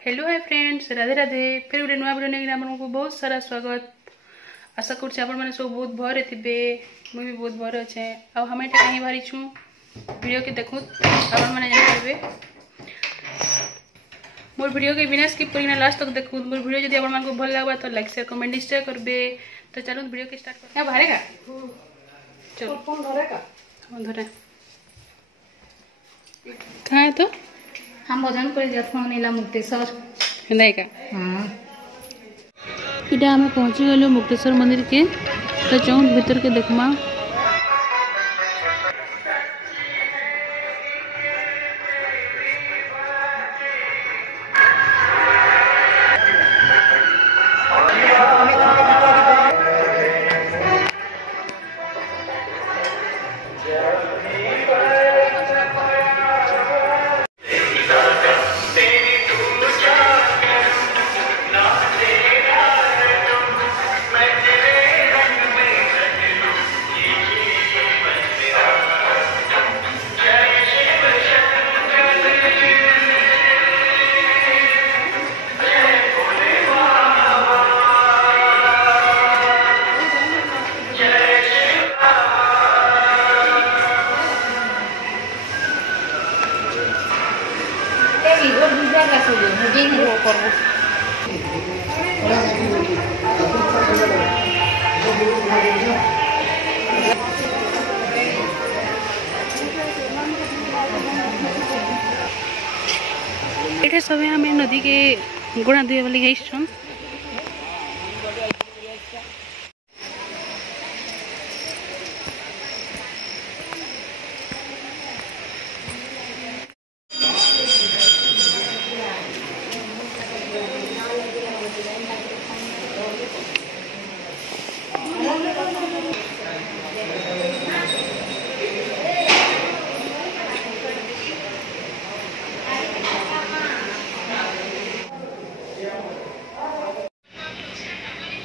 Hello hi friends, Radhe Radhe. फिर गोटे नुआ वीडियो नहीं आपको बहुत सारा स्वागत। आशा कर सब बहुत भरे थे, मुझे भी बहुत भरे अच्छे। आ हमें कहीं बाहरी छूँ वीडियो के देखूँ आपने जानपारे। मोर वीडियो के बिना स्किप करना लास्ट तक देखूँ। मोर वीडियो जब आपको भल लगा तो लाइक शेयर कमेंट निश्चय करेंगे। तो चलो वीडियो के स्टार्ट कर। बाहर का चलो फोन धरे कहाँ है तो हम भजन कर जत्न नीला मुक्तेश्वर नहीं का हाँ इटा हमें पहुँची गलु मुक्तेश्वर मंदिर के। तो चौक भीतर के देखमा। ये सब हमें नदी के गुणा धोए वाली गई।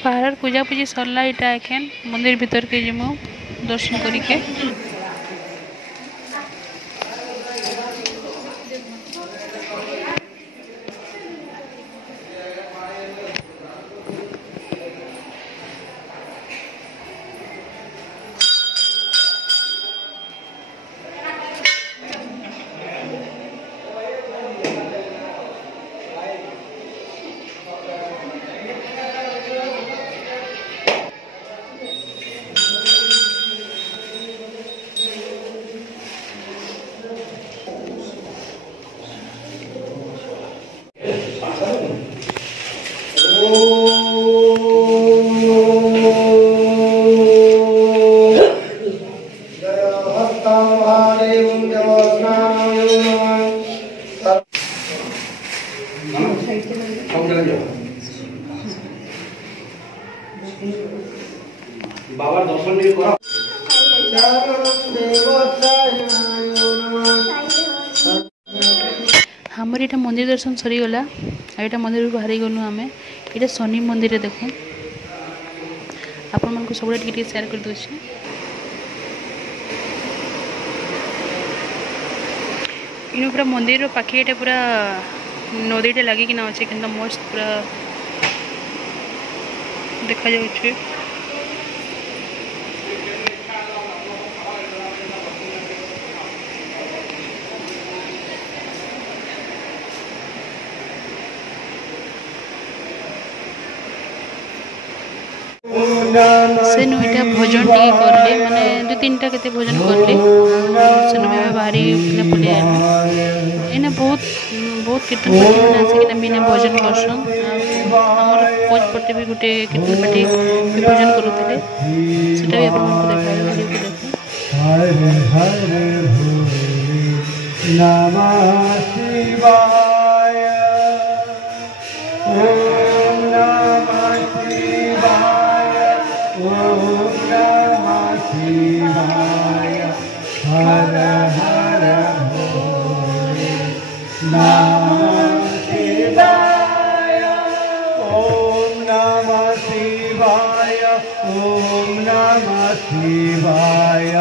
बाहर पूजा पूजी सरला। इटा एखेन मंदिर भीतर के जिमु दर्शन करिके। बाबा दर्शन नहीं करा। हमर इटा मंदिर दर्शन सरीगला। आईटा मंदिर बाहर गलु आम। ये शनि मंदिर देखूँ आपण सब टे शेयर कर दूसरे। इन पूरा मंदिर पाखे ये पूरा नदीटे लगिक अच्छे कि मस्त पूरा देखा जाऊे। से नुईटा भोजन टी करले माने दो तीन टा केते भोजन करले। से नु में बाहरी ने पले एने बहुत बहुत कीर्तन पार्टी माने आसे कि बिना भोजन करसन। हमर पोज पट्टे भी गुटे कीर्तन पार्टी भोजन करूतले। सेटा भी आपन को देखाय वीडियो को देखो। हरे हरे भोले नमः शिवाय। ओम नमः शिवाय। ओम नमः शिवाय। हर हर भोले नमः शिवाय। ओम नमः शिवाय। ओम नमः शिवाय।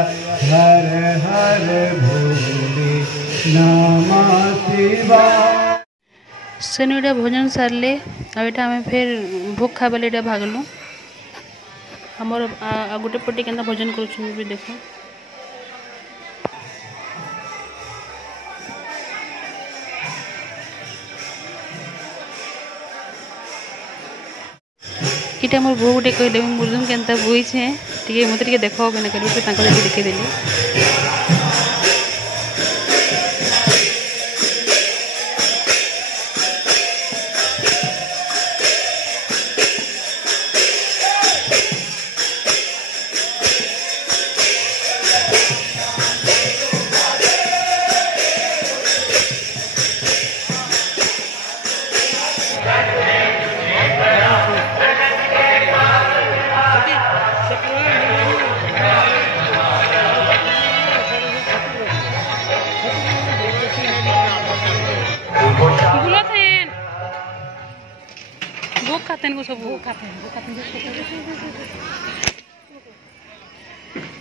हर हर भोले नमः शिवाय। सेनु इटा भोजन सारले आम फिर भोग खाइबा इटा भागलु हमर आ गोटे पटे केन्ता भोजन करूँ भी देख इटा मोर भो गोटे कहले मुर्दुम केन्ता बोईछे टे मत देख मैंने कहली देखेदेली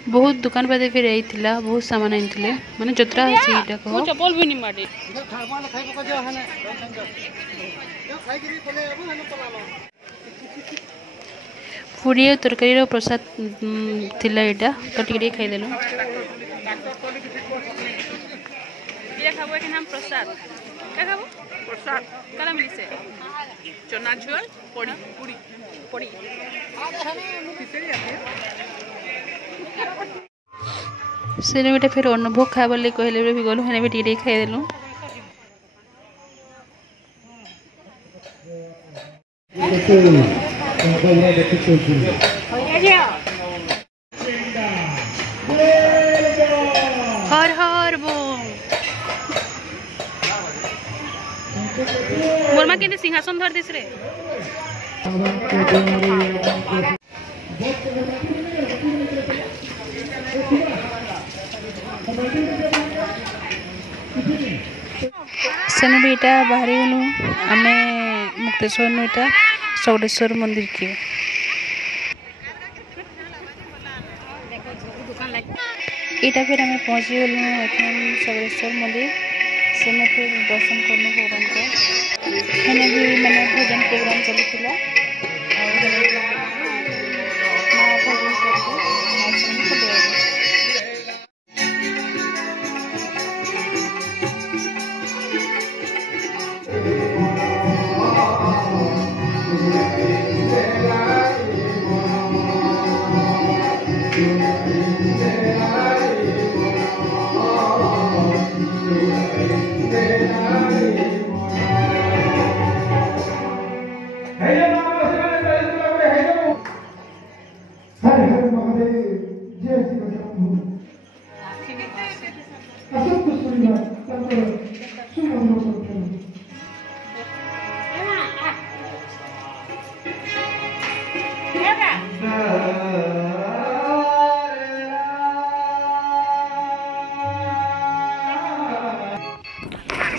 बहुत दुकान बादे फिर आई बहुत सामान आनी माने जतरा चपल भी नहीं मारे पूरी और तरकारी प्रसाद थिला एटा तो टिके खाईदेलु खाबो कि नाम प्रसाद क्या खाबो प्रसाद काला मिलिसे चना झोल पड़ी पूरी पड़ी से बेटा फिर अनुभव खाइबार लगे कहले भी गलु हेने भी टिके खाईदेलु हर हर बोल मोर मां केने सिंहासन धर दिस रे सेन बेटा बाहरी गलु आमे मुक्तेश्वर नुटा चौडेश्वर मंदिर के इटा फिर हमें पहुँची गलु चौडेश्वर मंदिर से फिर दर्शन करनु भगवान को हेने भी मैंने भजन प्रोग्राम चलुला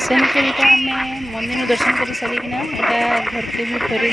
सेमता आम मंदिर दर्शन कर सारिकिना एटा घर के भी फेरी